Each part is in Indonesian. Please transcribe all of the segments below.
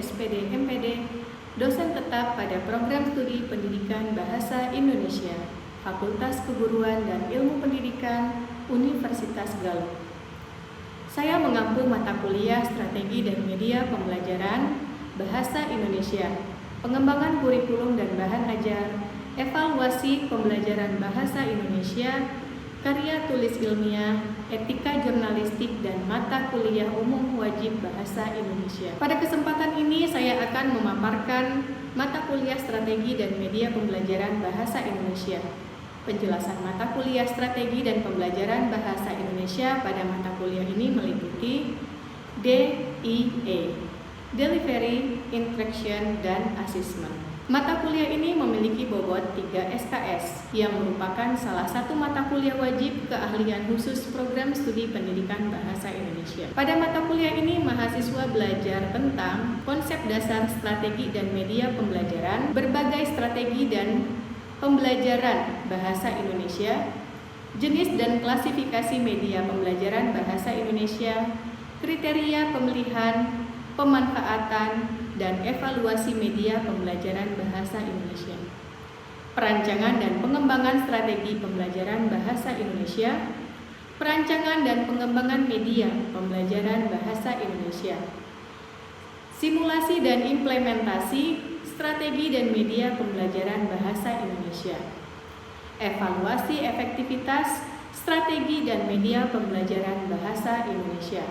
SPD MPD, dosen tetap pada program studi pendidikan Bahasa Indonesia, Fakultas Keguruan dan Ilmu Pendidikan, Universitas Galuh. Saya mengampu mata kuliah Strategi dan Media Pembelajaran Bahasa Indonesia, pengembangan kurikulum dan bahan ajar, evaluasi pembelajaran bahasa Indonesia, karya tulis ilmiah, etika jurnalistik, dan mata kuliah umum wajib bahasa Indonesia. Pada kesempatan ini saya akan memaparkan mata kuliah Strategi dan Media Pembelajaran Bahasa Indonesia. Penjelasan mata kuliah Strategi dan Pembelajaran Bahasa Indonesia pada mata kuliah ini meliputi DIA, Delivery, Instruction, dan Assessment. Mata kuliah ini memiliki bobot 3 SKS yang merupakan salah satu mata kuliah wajib keahlian khusus program studi pendidikan bahasa Indonesia. Pada mata kuliah ini mahasiswa belajar tentang konsep dasar strategi dan media pembelajaran, berbagai strategi dan pembelajaran bahasa Indonesia, jenis dan klasifikasi media pembelajaran bahasa Indonesia, kriteria pemilihan, pemanfaatan, dan evaluasi media pembelajaran bahasa Indonesia, perancangan dan pengembangan strategi pembelajaran bahasa Indonesia, perancangan dan pengembangan media pembelajaran bahasa Indonesia, simulasi dan implementasi strategi dan media pembelajaran bahasa Indonesia, evaluasi efektivitas strategi dan media pembelajaran bahasa Indonesia,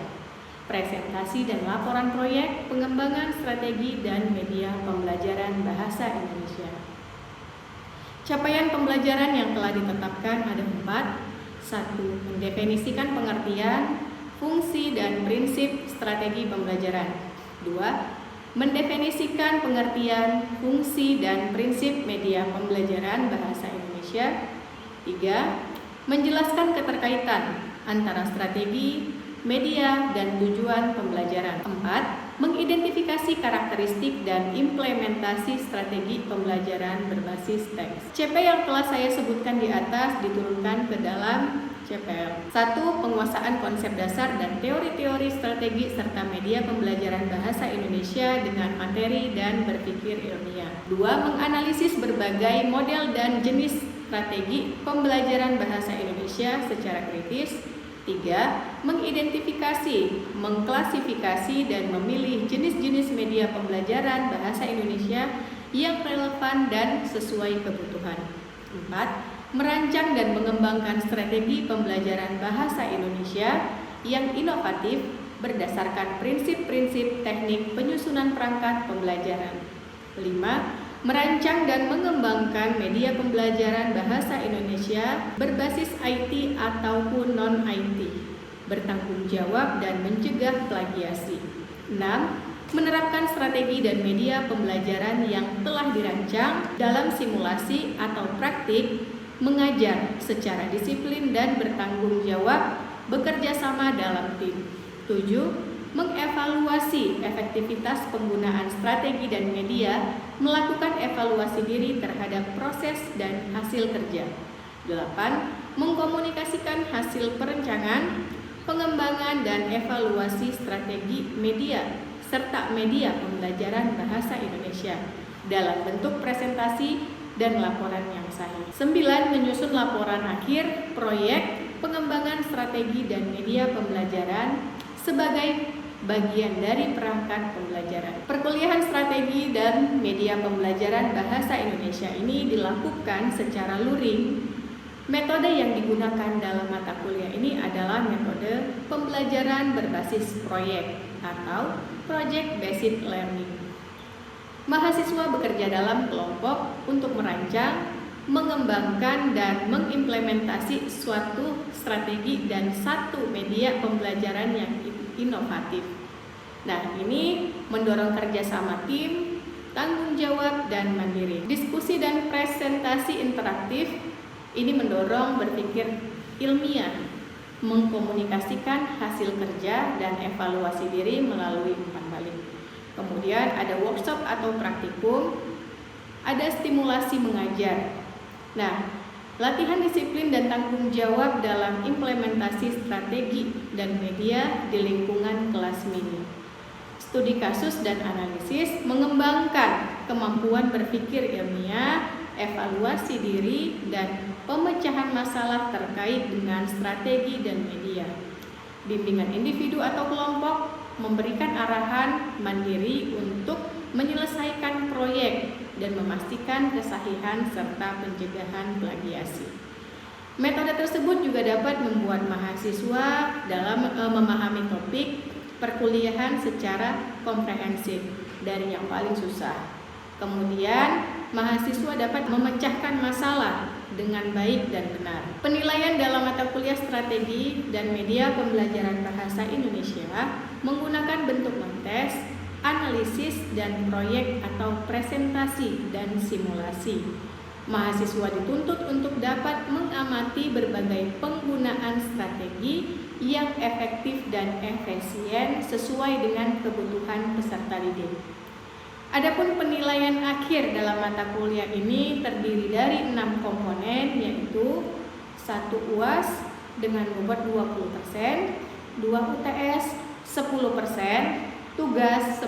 presentasi dan laporan proyek pengembangan strategi dan media pembelajaran bahasa Indonesia. Capaian pembelajaran yang telah ditetapkan ada 4. 1. Mendefinisikan pengertian, fungsi, dan prinsip strategi pembelajaran. 2. Mendefinisikan pengertian, fungsi, dan prinsip media pembelajaran bahasa Indonesia. 3. Menjelaskan keterkaitan antara strategi, media, dan tujuan pembelajaran. 4. Mengidentifikasi karakteristik dan implementasi strategi pembelajaran berbasis teks. CP yang telah saya sebutkan di atas diturunkan ke dalam CPL. 1. Penguasaan konsep dasar dan teori-teori strategi serta media pembelajaran bahasa Indonesia dengan materi dan berpikir ilmiah. 2. Menganalisis berbagai model dan jenis strategi pembelajaran bahasa Indonesia secara kritis. 3. Mengidentifikasi, mengklasifikasi, dan memilih jenis-jenis media pembelajaran bahasa Indonesia yang relevan dan sesuai kebutuhan. 4. Merancang dan mengembangkan strategi pembelajaran bahasa Indonesia yang inovatif berdasarkan prinsip-prinsip teknik penyusunan perangkat pembelajaran. 5. Merancang dan mengembangkan media pembelajaran bahasa Indonesia berbasis IT ataupun non-IT, bertanggung jawab dan mencegah plagiasi. 6. Menerapkan strategi dan media pembelajaran yang telah dirancang dalam simulasi atau praktik, mengajar secara disiplin dan bertanggung jawab, bekerja sama dalam tim. 7. Mengevaluasi efektivitas penggunaan strategi dan media, melakukan evaluasi diri terhadap proses dan hasil kerja. 8. Mengkomunikasikan hasil perencanaan, pengembangan, dan evaluasi strategi media serta media pembelajaran bahasa Indonesia dalam bentuk presentasi dan laporan yang sahih. 9. Menyusun laporan akhir proyek pengembangan strategi dan media pembelajaran sebagai bagian dari perangkat pembelajaran. Perkuliahan strategi dan media pembelajaran bahasa Indonesia ini dilakukan secara luring. Metode yang digunakan dalam mata kuliah ini adalah metode pembelajaran berbasis proyek atau project based learning. Mahasiswa bekerja dalam kelompok untuk merancang, mengembangkan, dan mengimplementasi suatu strategi dan satu media pembelajaran yang inovatif. Nah, ini mendorong kerjasama tim, tanggung jawab, dan mandiri. Diskusi dan presentasi interaktif ini mendorong berpikir ilmiah, mengkomunikasikan hasil kerja, dan evaluasi diri melalui umpan balik. Kemudian ada workshop atau praktikum, ada stimulasi mengajar. Nah, latihan disiplin dan tanggung jawab dalam implementasi strategi dan media di lingkungan kelas mini. studi kasus dan analisis, mengembangkan kemampuan berpikir ilmiah, evaluasi diri, dan pemecahan masalah terkait dengan strategi dan media. Bimbingan individu atau kelompok, memberikan arahan mandiri untuk menyelesaikan proyek dan memastikan kesahihan serta pencegahan plagiasi. Metode tersebut juga dapat membuat mahasiswa dalam memahami topik perkuliahan secara komprehensif dari yang paling susah. Kemudian, mahasiswa dapat memecahkan masalah dengan baik dan benar. Penilaian dalam mata kuliah strategi dan media pembelajaran bahasa Indonesia menggunakan bentuk mentes, analisis, dan proyek atau presentasi dan simulasi. Mahasiswa dituntut untuk dapat mengamati berbagai penggunaan strategi yang efektif dan efisien sesuai dengan kebutuhan peserta didik. Adapun penilaian akhir dalam mata kuliah ini terdiri dari 6 komponen, yaitu 1 UAS dengan bobot 20%, 2 UTS 10%, tugas 10%,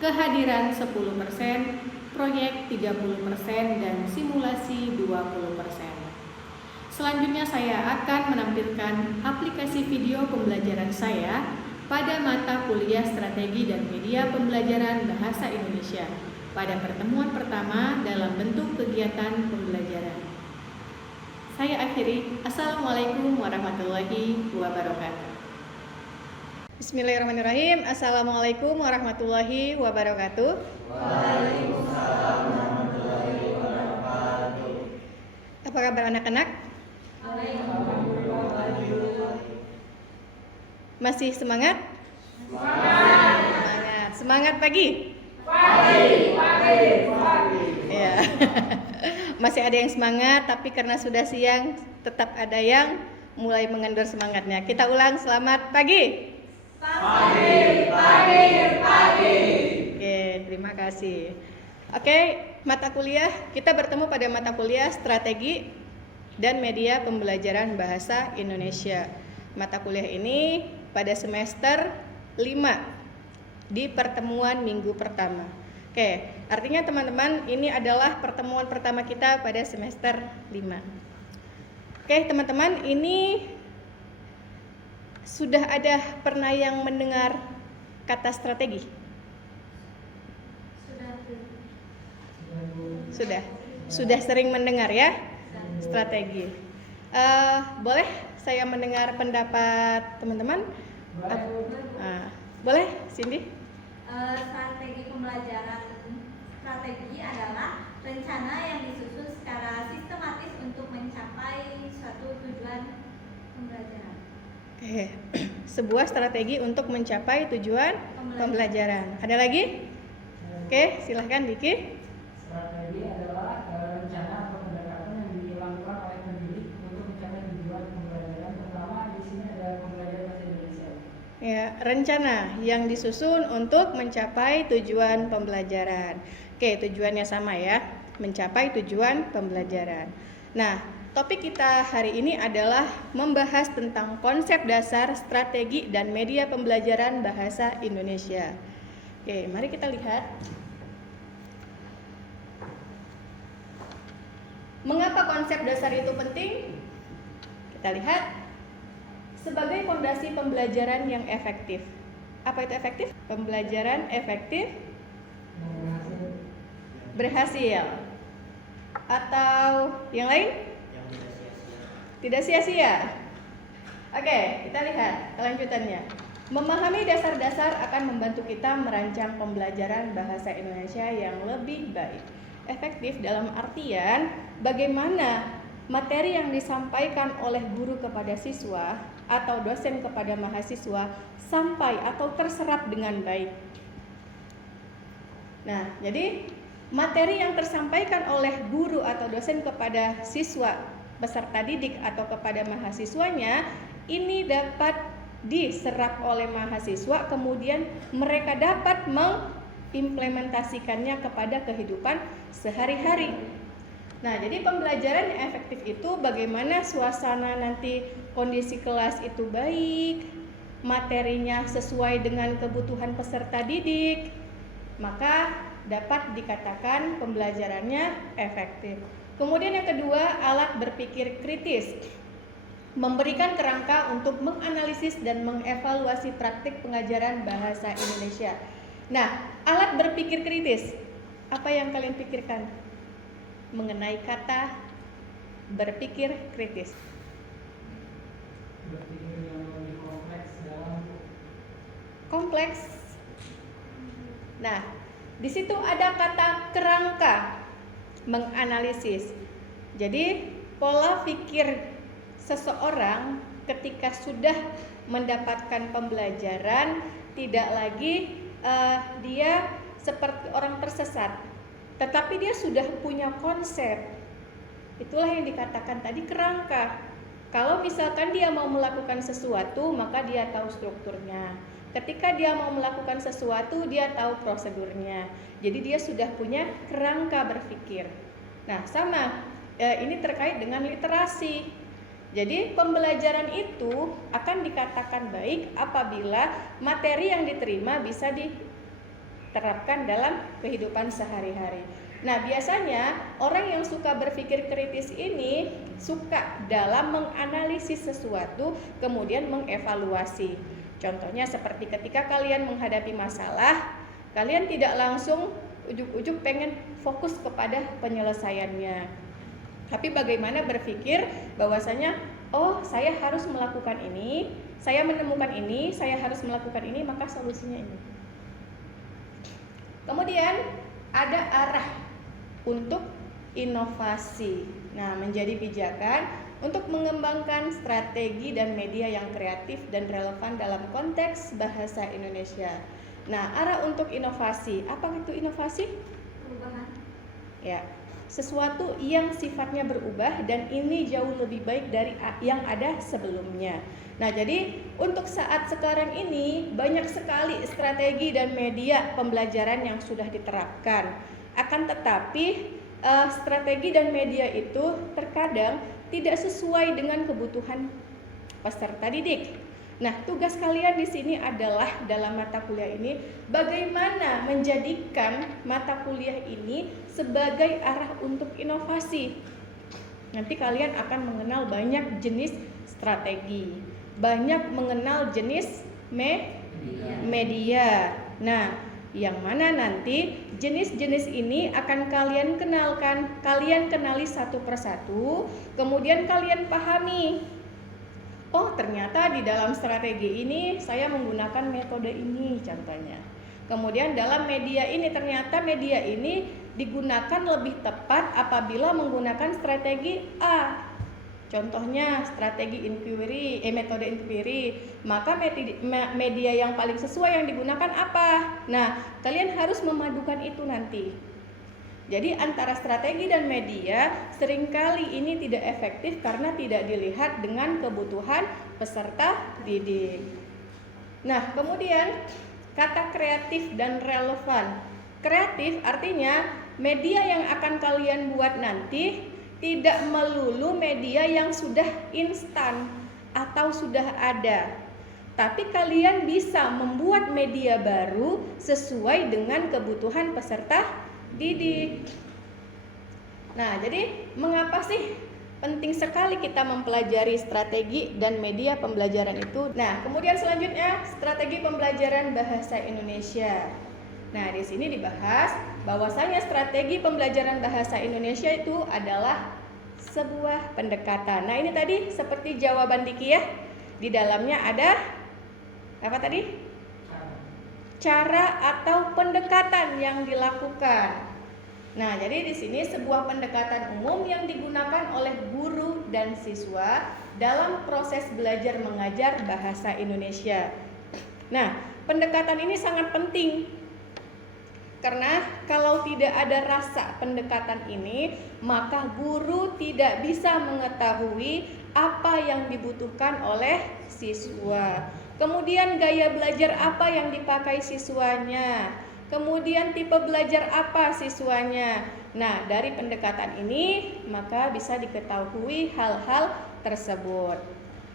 kehadiran 10%, proyek 30%, dan simulasi 20%. Selanjutnya saya akan menampilkan aplikasi video pembelajaran saya pada mata kuliah strategi dan media pembelajaran bahasa Indonesia pada pertemuan pertama dalam bentuk kegiatan pembelajaran. Saya akhiri. Assalamualaikum warahmatullahi wabarakatuh. Bismillahirrahmanirrahim. Assalamualaikum warahmatullahi wabarakatuh. Waalaikumsalam warahmatullahi wabarakatuh. Apa kabar anak-anak? Masih semangat? Semangat pagi? Pagi. Ya. Masih ada yang semangat, tapi karena sudah siang tetap ada yang mulai mengendur semangatnya. Kita ulang, selamat pagi. Pagi. Oke, terima kasih. Oke, mata kuliah, kita bertemu pada mata kuliah strategi dan media pembelajaran bahasa Indonesia. Mata kuliah ini pada semester 5 di pertemuan minggu pertama. Oke, artinya teman-teman ini adalah pertemuan pertama kita pada semester 5. Oke, teman-teman, ini sudah ada pernah yang mendengar kata strategi? Sudah sering mendengar ya? Strategi. Boleh saya mendengar pendapat teman-teman? Boleh, Cindy? Strategi pembelajaran. Strategi adalah rencana yang disusun secara sistematis untuk mencapai suatu tujuan pembelajaran. Oke, sebuah strategi untuk mencapai tujuan pembelajaran. Ada lagi? Oke, silahkan Diki. Strategi adalah rencana atau pendekatan yang dilakukan oleh pendidik untuk mencapai tujuan pembelajaran. Pertama di sini ada pembelajaran bahasa Indonesia. Ya, rencana yang disusun untuk mencapai tujuan pembelajaran. Oke, tujuannya sama ya, mencapai tujuan pembelajaran. Nah, topik kita hari ini adalah membahas tentang konsep dasar strategi dan media pembelajaran bahasa Indonesia. Oke, mari kita lihat. Mengapa konsep dasar itu penting? Kita lihat. Sebagai fondasi pembelajaran yang efektif. Apa itu efektif? Pembelajaran efektif berhasil. Atau yang lain? Tidak sia-sia. Oke, kita lihat kelanjutannya. Memahami dasar-dasar akan membantu kita merancang pembelajaran bahasa Indonesia yang lebih baik. Efektif dalam artian bagaimana materi yang disampaikan oleh guru kepada siswa atau dosen kepada mahasiswa sampai atau terserap dengan baik. Nah, jadi materi yang tersampaikan oleh guru atau dosen kepada siswa peserta didik atau kepada mahasiswanya ini dapat diserap oleh mahasiswa, kemudian mereka dapat mengimplementasikannya kepada kehidupan sehari-hari. Nah, jadi pembelajaran yang efektif itu bagaimana suasana nanti kondisi kelas itu baik, materinya sesuai dengan kebutuhan peserta didik, maka dapat dikatakan pembelajarannya efektif. Kemudian yang kedua, alat berpikir kritis. Memberikan kerangka untuk menganalisis dan mengevaluasi praktik pengajaran bahasa Indonesia. Nah, alat berpikir kritis, apa yang kalian pikirkan mengenai kata berpikir kritis? Berpikir yang lebih kompleks dalam Kompleks. Nah, di situ ada kata kerangka, menganalisis. Jadi, pola pikir seseorang ketika sudah mendapatkan pembelajaran tidak lagi dia seperti orang tersesat, tetapi dia sudah punya konsep. Itulah yang dikatakan tadi kerangka. Kalau misalkan dia mau melakukan sesuatu, maka dia tahu strukturnya. Ketika dia mau melakukan sesuatu, dia tahu prosedurnya. Jadi dia sudah punya kerangka berpikir. Nah, sama ini terkait dengan literasi. Jadi pembelajaran itu akan dikatakan baik apabila materi yang diterima bisa diterapkan dalam kehidupan sehari-hari. Nah, biasanya orang yang suka berpikir kritis ini suka dalam menganalisis sesuatu kemudian mengevaluasi. Contohnya seperti ketika kalian menghadapi masalah, kalian tidak langsung ujuk-ujuk pengen fokus kepada penyelesaiannya. Tapi bagaimana berpikir bahwasanya, oh saya harus melakukan ini, saya menemukan ini, saya harus melakukan ini, maka solusinya ini. Kemudian ada arah untuk inovasi. Nah, menjadi pijakan untuk mengembangkan strategi dan media yang kreatif dan relevan dalam konteks bahasa Indonesia. Nah, arah untuk inovasi. Apa itu inovasi? Perubahan. Ya, sesuatu yang sifatnya berubah dan ini jauh lebih baik dari yang ada sebelumnya. Nah, jadi untuk saat sekarang ini banyak sekali strategi dan media pembelajaran yang sudah diterapkan. Akan tetapi strategi dan media itu terkadang tidak sesuai dengan kebutuhan peserta didik. Nah, tugas kalian di sini adalah dalam mata kuliah ini bagaimana menjadikan mata kuliah ini sebagai arah untuk inovasi. Nanti kalian akan mengenal banyak jenis strategi, banyak mengenal jenis media. Nah, yang mana nanti jenis-jenis ini akan kalian kenalkan, kalian kenali satu persatu, kemudian kalian pahami. Oh, ternyata di dalam strategi ini saya menggunakan metode ini contohnya. Kemudian dalam media ini ternyata media ini digunakan lebih tepat apabila menggunakan strategi A. Contohnya strategi inquiry, metode inquiry. Maka media yang paling sesuai yang digunakan apa? Nah, kalian harus memadukan itu nanti. Jadi antara strategi dan media seringkali ini tidak efektif karena tidak dilihat dengan kebutuhan peserta didik. Nah, kemudian kata kreatif dan relevan. Kreatif artinya media yang akan kalian buat nanti tidak melulu media yang sudah instan atau sudah ada. Tapi kalian bisa membuat media baru sesuai dengan kebutuhan peserta didik. Nah, jadi mengapa sih penting sekali kita mempelajari strategi dan media pembelajaran itu? Nah, kemudian selanjutnya strategi pembelajaran bahasa Indonesia. Nah, di sini dibahas bahwasanya strategi pembelajaran bahasa Indonesia itu adalah sebuah pendekatan. Nah, ini tadi seperti jawaban Diki ya. Di dalamnya ada apa tadi? Cara atau pendekatan yang dilakukan. Nah, jadi di sini sebuah pendekatan umum yang digunakan oleh guru dan siswa dalam proses belajar mengajar bahasa Indonesia. Nah, pendekatan ini sangat penting karena kalau tidak ada rasa pendekatan ini, maka guru tidak bisa mengetahui apa yang dibutuhkan oleh siswa. Kemudian gaya belajar apa yang dipakai siswanya. Kemudian tipe belajar apa siswanya. Nah, dari pendekatan ini maka bisa diketahui hal-hal tersebut.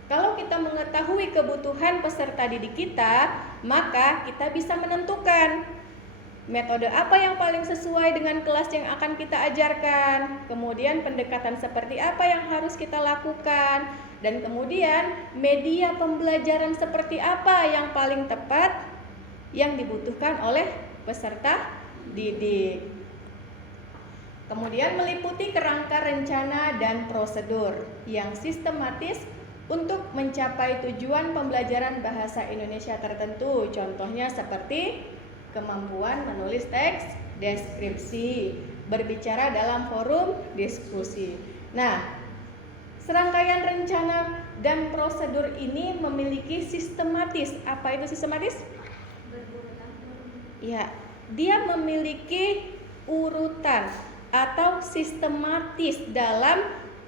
Kalau kita mengetahui kebutuhan peserta didik kita, maka kita bisa menentukan metode apa yang paling sesuai dengan kelas yang akan kita ajarkan, kemudian pendekatan seperti apa yang harus kita lakukan, dan kemudian media pembelajaran seperti apa yang paling tepat yang dibutuhkan oleh peserta didik. Kemudian meliputi kerangka rencana dan prosedur yang sistematis untuk mencapai tujuan pembelajaran bahasa Indonesia tertentu. Contohnya seperti kemampuan menulis teks deskripsi, berbicara dalam forum diskusi. Nah, serangkaian rencana dan prosedur ini memiliki sistematis. Apa itu sistematis? Ya, dia memiliki urutan atau sistematis dalam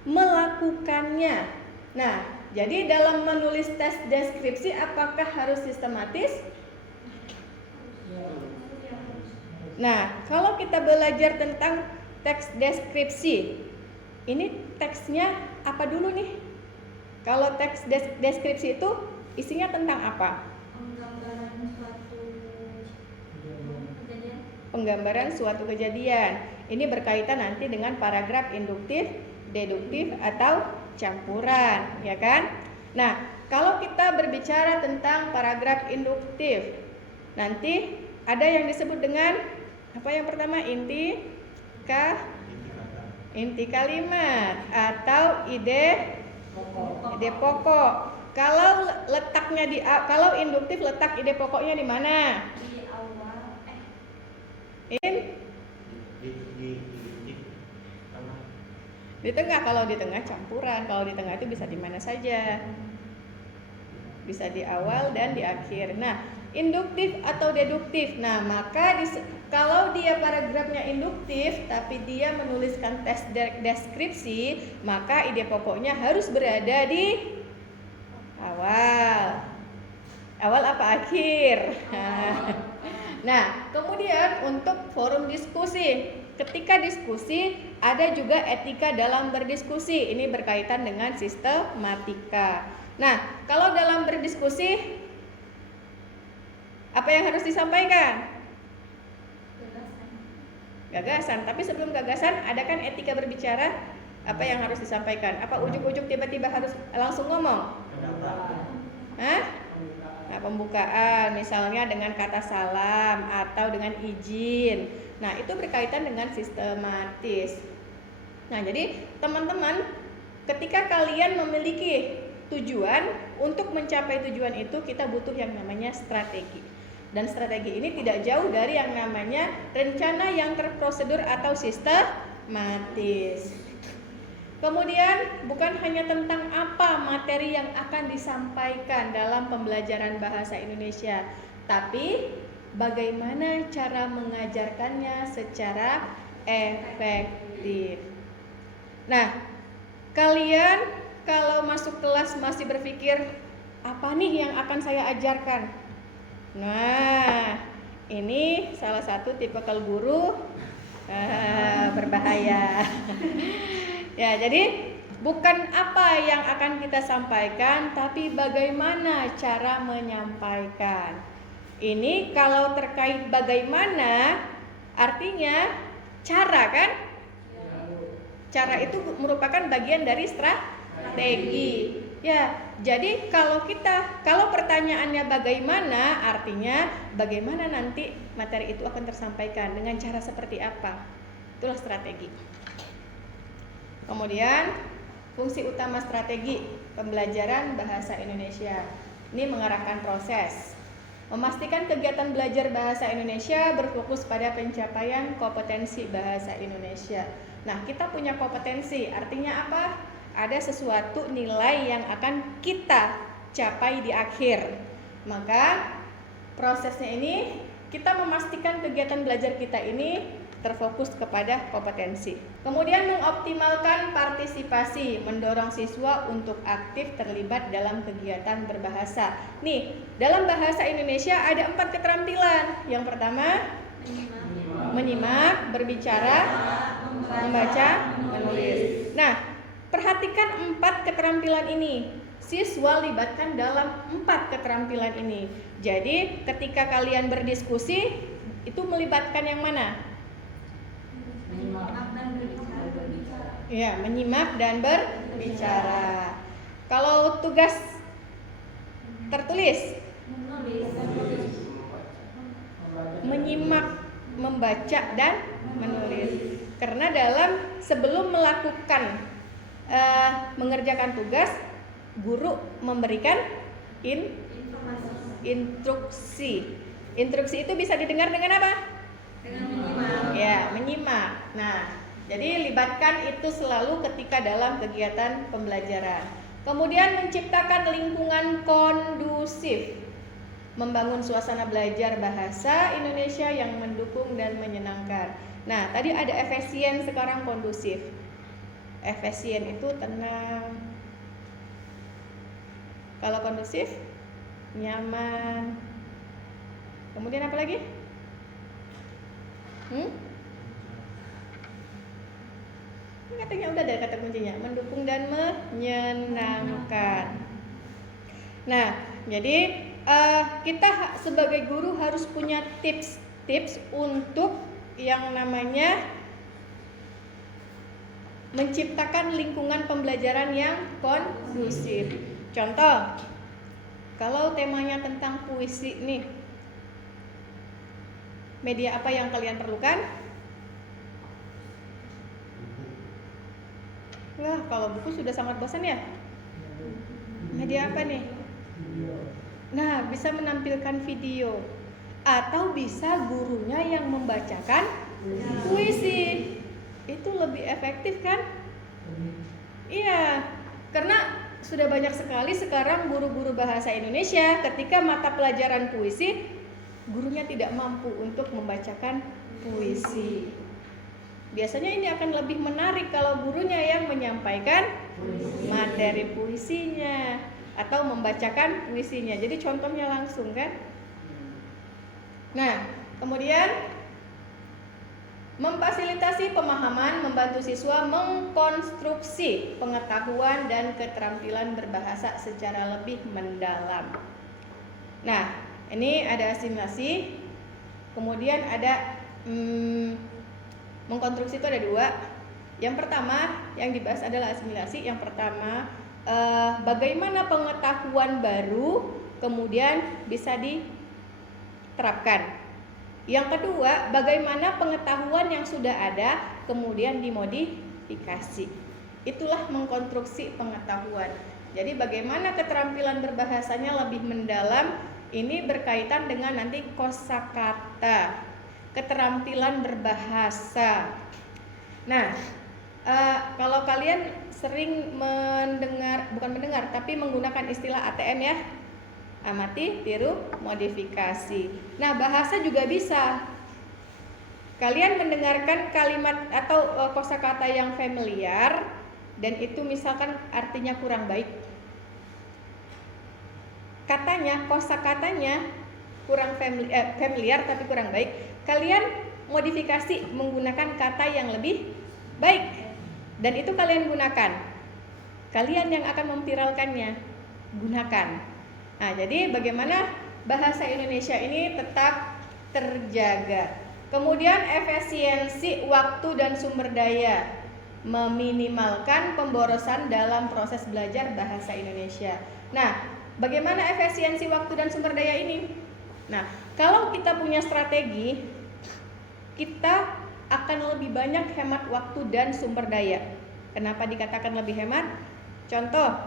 melakukannya. Nah, jadi dalam menulis tes deskripsi apakah harus sistematis? Nah, kalau kita belajar tentang teks deskripsi, ini teksnya apa dulu nih? Kalau teks deskripsi itu isinya tentang apa? Penggambaran suatu kejadian. Ini berkaitan nanti dengan paragraf induktif, deduktif atau campuran, ya kan? Nah, kalau kita berbicara tentang paragraf induktif, nanti ada yang disebut dengan apa yang pertama? Inti kalimat atau ide pokok. Kalau letaknya kalau induktif letak ide pokoknya di mana? Di awal. Di tengah. Kalau di tengah campuran. Kalau di tengah itu bisa di mana saja. Bisa di awal dan di akhir. Nah, induktif atau deduktif. Nah, maka kalau dia paragrafnya induktif tapi dia menuliskan tes deskripsi, maka ide pokoknya harus berada di awal. Awal apa akhir? Nah, kemudian untuk forum diskusi. Ketika diskusi, ada juga etika dalam berdiskusi. Ini berkaitan dengan sistematika. Nah, kalau dalam berdiskusi, apa yang harus disampaikan? Gagasan. Tapi sebelum gagasan, ada kan etika berbicara? Apa yang harus disampaikan? Apa ujuk-ujuk tiba-tiba harus langsung ngomong? Hah? Nah, pembukaan misalnya dengan kata salam atau dengan izin. Nah, itu berkaitan dengan sistematis. Nah, jadi teman-teman, ketika kalian memiliki tujuan, untuk mencapai tujuan itu kita butuh yang namanya strategi. Dan strategi ini tidak jauh dari yang namanya rencana yang terprosedur atau sistematis. Kemudian bukan hanya tentang apa materi yang akan disampaikan dalam pembelajaran bahasa Indonesia, tapi bagaimana cara mengajarkannya secara efektif. Nah, kalian kalau masuk kelas masih berpikir, apa nih yang akan saya ajarkan? Nah, ini salah satu tipikal guru berbahaya. Ya, jadi bukan apa yang akan kita sampaikan, tapi bagaimana cara menyampaikan. Ini kalau terkait bagaimana, artinya cara kan? Cara itu merupakan bagian dari strategi. Ya, jadi kalau pertanyaannya bagaimana, artinya bagaimana nanti materi itu akan tersampaikan dengan cara seperti apa. Itulah strategi. Kemudian fungsi utama strategi pembelajaran bahasa Indonesia. Ini mengarahkan proses. Memastikan kegiatan belajar bahasa Indonesia berfokus pada pencapaian kompetensi bahasa Indonesia. Nah, kita punya kompetensi, artinya apa? Ada sesuatu nilai yang akan kita capai di akhir. Maka prosesnya ini kita memastikan kegiatan belajar kita ini terfokus kepada kompetensi. Kemudian mengoptimalkan partisipasi, mendorong siswa untuk aktif terlibat dalam kegiatan berbahasa. Nih, dalam bahasa Indonesia ada 4 keterampilan. Yang pertama, menyimak, berbicara, membaca, menulis. Nah, perhatikan 4 keterampilan ini. siswa libatkan dalam 4 keterampilan ini. Jadi ketika kalian berdiskusi itu melibatkan yang mana? Menyimak dan berbicara. Ya, menyimak dan berbicara. Kalau tugas tertulis, menyimak, membaca dan menulis. Karena sebelum melakukan mengerjakan tugas, guru memberikan instruksi. Instruksi itu bisa didengar dengan apa? Dengan menyimak. Ya, menyimak. Nah, jadi libatkan itu selalu ketika dalam kegiatan pembelajaran. Kemudian menciptakan lingkungan kondusif. Membangun suasana belajar bahasa Indonesia yang mendukung dan menyenangkan. Nah, tadi ada efisien, sekarang kondusif. Efisien itu tenang. Kalau kondusif, nyaman. Kemudian apa lagi? Ini katanya udah ada kata kuncinya, mendukung dan menyenangkan. Nah, jadi kita sebagai guru harus punya tips untuk yang namanya menciptakan lingkungan pembelajaran yang kondusif. Contoh, kalau temanya tentang puisi nih, media apa yang kalian perlukan? Wah, kalau buku sudah sangat bosan ya. Media apa nih? Nah, bisa menampilkan video atau bisa gurunya yang membacakan puisi. Itu lebih efektif kan? Iya, karena sudah banyak sekali sekarang guru-guru bahasa Indonesia ketika mata pelajaran puisi, gurunya tidak mampu untuk membacakan puisi. Biasanya ini akan lebih menarik kalau gurunya yang menyampaikan materi puisinya atau membacakan puisinya. Jadi contohnya langsung kan. Nah, kemudian memfasilitasi pemahaman, membantu siswa mengkonstruksi pengetahuan dan keterampilan berbahasa secara lebih mendalam. Nah, ini ada asimilasi. Kemudian ada mengkonstruksi itu ada 2. Yang pertama yang dibahas adalah asimilasi. Yang pertama bagaimana pengetahuan baru kemudian bisa diterapkan. Yang kedua, bagaimana pengetahuan yang sudah ada kemudian dimodifikasi. Itulah mengkonstruksi pengetahuan. Jadi bagaimana keterampilan berbahasanya lebih mendalam, ini berkaitan dengan nanti kosakata, keterampilan berbahasa. Nah, kalau kalian sering tapi menggunakan istilah ATM ya, amati, tiru, modifikasi. Nah, bahasa juga bisa. Kalian mendengarkan kalimat atau kosakata yang familiar dan itu misalkan artinya kurang baik. Katanya, kosakatanya kurang familiar tapi kurang baik. Kalian modifikasi menggunakan kata yang lebih baik. Dan itu kalian gunakan. Kalian yang akan memviralkannya, gunakan. Nah, jadi bagaimana bahasa Indonesia ini tetap terjaga. Kemudian efisiensi waktu dan sumber daya, meminimalkan pemborosan dalam proses belajar bahasa Indonesia. Nah, bagaimana efisiensi waktu dan sumber daya ini? Nah, kalau kita punya strategi, kita akan lebih banyak hemat waktu dan sumber daya. Kenapa dikatakan lebih hemat? Contoh,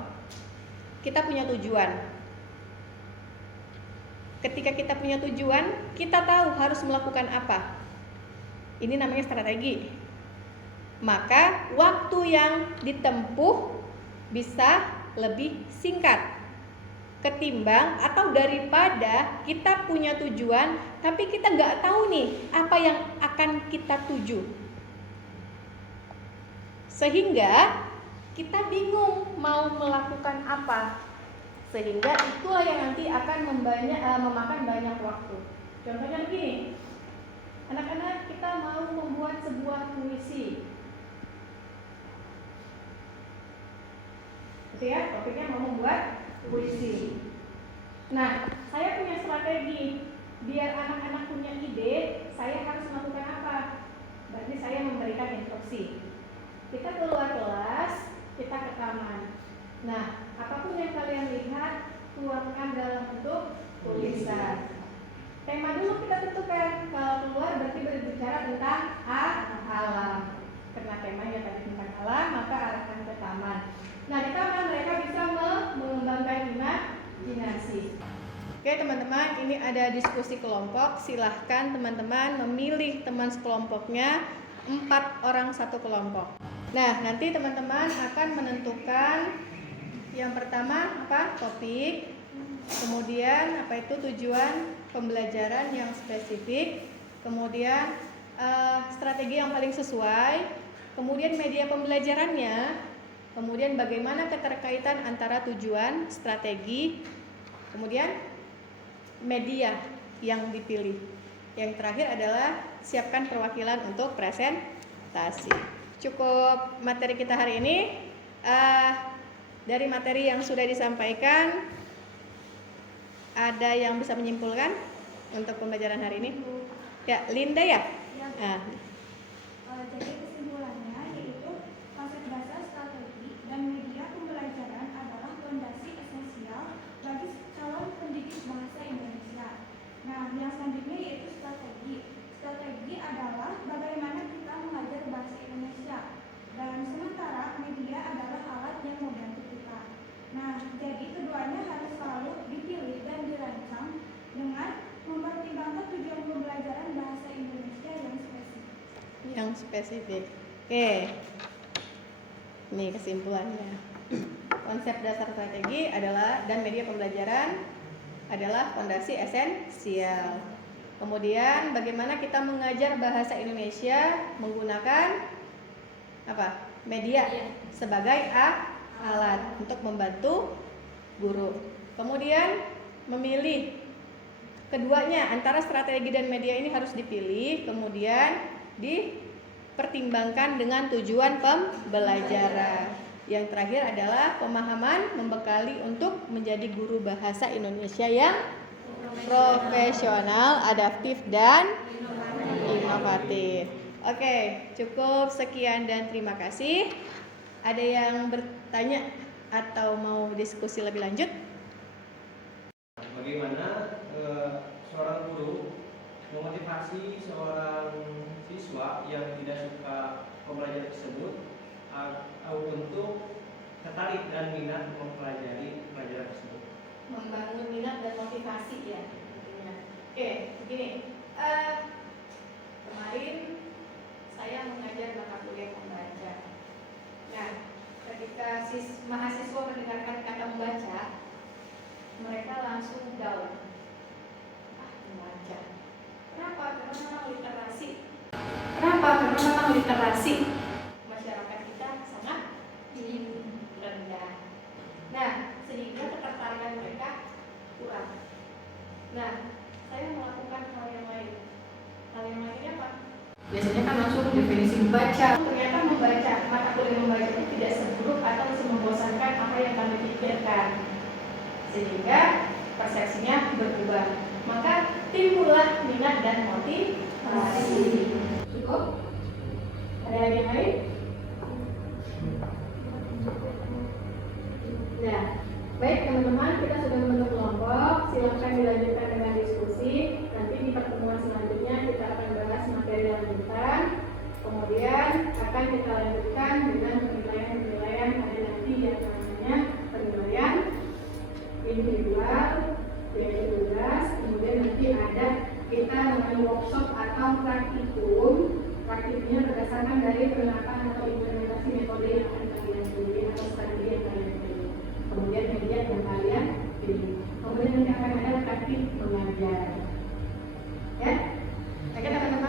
kita punya tujuan. Ketika kita punya tujuan, kita tahu harus melakukan apa. Ini namanya strategi. Maka waktu yang ditempuh bisa lebih singkat ketimbang atau daripada kita punya tujuan tapi kita nggak tahu nih apa yang akan kita tuju, sehingga kita bingung mau melakukan apa, sehingga itulah yang nanti akan memakan banyak waktu. Contohnya begini, anak-anak kita mau membuat sebuah puisi. Gitu ya, topiknya mau membuat puisi. Nah, saya punya strategi biar anak-anak punya ide, saya harus melakukan apa? Berarti saya memberikan instruksi. Kita keluar kelas, kita ke taman. Nah, apapun yang kalian lihat, tuangkan dalam bentuk tulisan. Tema dulu kita tentukan. Kalau keluar berarti berbicara tentang alam. Karena temanya tadi tentang alam, maka arahkan ke taman. Nah, di taman mereka bisa mengembangkan imajinasi. Oke teman-teman, ini ada diskusi kelompok. Silahkan teman-teman memilih teman sekelompoknya, 4 orang satu kelompok. Nah, nanti teman-teman akan menentukan yang pertama apa? Topik. Kemudian apa itu tujuan pembelajaran yang spesifik. Kemudian strategi yang paling sesuai. Kemudian media pembelajarannya. Kemudian bagaimana keterkaitan antara tujuan, strategi. Kemudian media yang dipilih. Yang terakhir adalah siapkan perwakilan untuk presentasi. Cukup materi kita hari ini. Dari materi yang sudah disampaikan, ada yang bisa menyimpulkan untuk pembelajaran hari ini? Ya, Linda ya? Ya. Jadi kesimpulannya yaitu konsep bahasa, strategi, dan media pembelajaran adalah fondasi esensial bagi calon pendidik bahasa Indonesia. Nah, yang selanjutnya yaitu strategi. Strategi adalah bagaimana kita mengajar bahasa Indonesia. Dan sementara media adalah alat yang membantu kita. Nah, jadi keduanya harus selalu dipilih dan dirancang dengan mempertimbangkan tujuan pembelajaran bahasa Indonesia yang spesifik. Oke. Ini kesimpulannya. Konsep dasar strategi adalah dan media pembelajaran adalah fondasi esensial. Kemudian bagaimana kita mengajar bahasa Indonesia menggunakan apa? Media sebagai alat untuk membantu guru. Kemudian memilih keduanya, antara strategi dan media ini harus dipilih, kemudian dipertimbangkan dengan tujuan pembelajaran. Yang terakhir adalah pemahaman membekali untuk menjadi guru bahasa Indonesia yang profesional, adaptif, dan inovatif. Oke, cukup sekian dan terima kasih. Ada yang bertanya atau mau diskusi lebih lanjut? Bagaimana seorang guru memotivasi seorang siswa yang tidak suka pembelajaran tersebut untuk tertarik dan minat mempelajari pelajaran tersebut? Membangun minat dan motivasi ya. Oke, begini. Kemarin saya mengajar mata kuliah membaca. Nah, ketika mahasiswa mendengarkan kata membaca, mereka langsung down. Membaca. Kenapa? Karena memang literasi. Kenapa? Karena memang literasi masyarakat kita sangat rendah. Nah, sehingga ketertarikan mereka kurang. Nah, saya melakukan hal yang lain. Hal yang lainnya apa? Biasanya kan langsung definisi membaca. Ternyata membaca, mata kuliah membaca itu tidak seburuk atau membosankan apa yang kami pikirkan. Sehingga persepsinya berubah. Maka timbullah minat dan motivasi. Cukup? Ada yang lain? Nah, baik teman-teman, kita sudah membentuk kelompok. Silakan dilanjutkan dengan diskusi. Nanti di pertemuan selanjutnya kita akan bahas materi lanjutan. Kemudian akan kita lanjutkan dengan penilaian-penilaian. Ada nanti yang namanya penilaian individual, yaitu tugas. Kemudian nanti ada kita dengan workshop atau praktikum. Praktiknya berdasarkan dari penerapan atau implementasi metode yang akan kalian pilih atau strategi yang kalian pilih. Kemudian media yang kalian pilih. Kemudian nanti akan ada praktik mengajar. Ya, oke teman-teman.